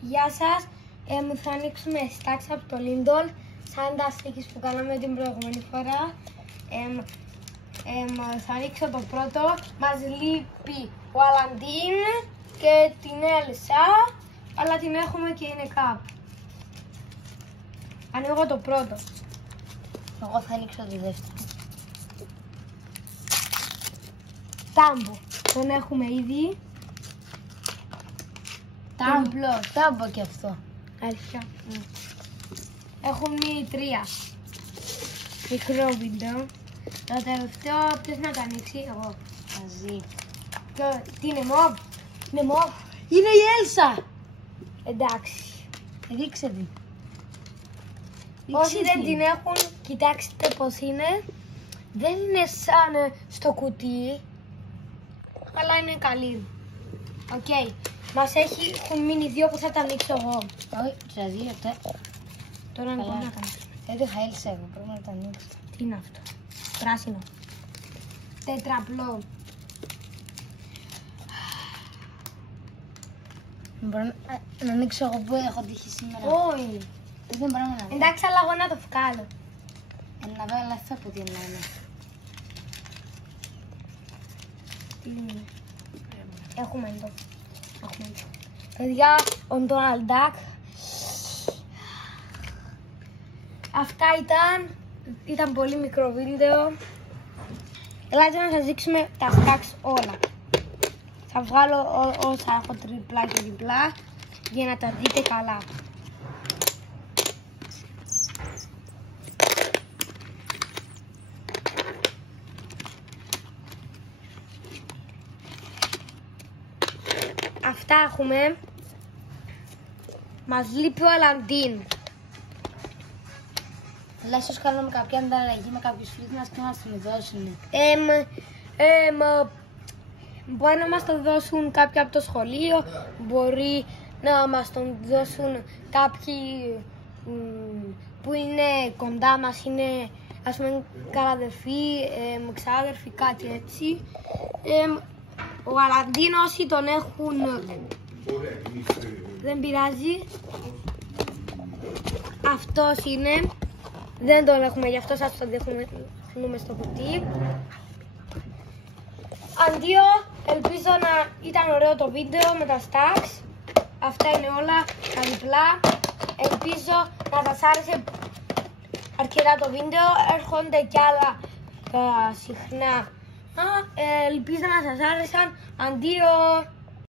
Γεια σας, θα ανοίξουμε stacks από το Lidl, σαν τα stickers που κάναμε την προηγούμενη φορά. Θα ανοίξω το πρώτο. Μας λείπει ο Αλαντίν και την Έλσα, αλλά την έχουμε και είναι κάπου. Ανοίγω το πρώτο. Εγώ θα ανοίξω το δεύτερο. Τάμπο, τον έχουμε ήδη. Τάμπο και αυτό. Αλήθεια. Έχουν μείνει 3. Μικρό βίντεο. Το τελευταίο, ποιος να το ανοίξει, εγώ. Μαζί. Τι είναι, μοβ? Είναι μοβ. Είναι η Έλσα! Εντάξει. Ρίξε την. Όσοι δεν την έχουν, κοιτάξτε πως είναι. Δεν είναι σαν στο κουτί, αλλά είναι καλή. Οκ. Μας έχουν μείνει 2 που θα τα ανοίξω εγώ. Όχι, τα δύο. Τώρα να το κάνω. Έτυχα Έλσα εγώ, πρέπει να τα ανοίξω. Τι είναι αυτό? Πράσινο. Τετραπλό. Μπορώ να ανοίξω εγώ που έχω τύχει σήμερα. Όχι. Δεν μπορώ να ανοίξω. Εντάξει, αλλά εγώ να το βγάλω. Να βγάλω αυτό που την είναι. Τι είναι? Έχουμε εδώ. Παιδιά, ο Donald Duck. Αυτά ήταν πολύ μικρό βίντεο. Ελάτε να σας δείξουμε τα stacks όλα. Θα βγάλω όσα έχω τριπλά και διπλά για να τα δείτε καλά. Αυτά έχουμε. Μας λείπει ο Αλαντίν. Αλλά ίσως κάνουμε κάποια ανταλλαγή με κάποιους φίλους μας και να μας τον δώσουν. Μπορεί να μας το δώσουν κάποιοι από το σχολείο, μπορεί να μας τον δώσουν κάποιοι που είναι κοντά μας, είναι ας πούμε καλαδερφοί, ξάδερφοι, κάτι έτσι. Ο Αλαντίν όσοι τον έχουν, δεν πειράζει. Αυτός είναι, δεν τον έχουμε, γι' αυτό σας το δείχνουμε στο κουτί. Αντίο, ελπίζω να ήταν ωραίο το βίντεο με τα stacks. Αυτά είναι όλα τα διπλά. Ελπίζω να σας άρεσε αρκετά το βίντεο. Έρχονται κι άλλα συχνά. Ελπίζω να σας άρεσαν. Αντίο!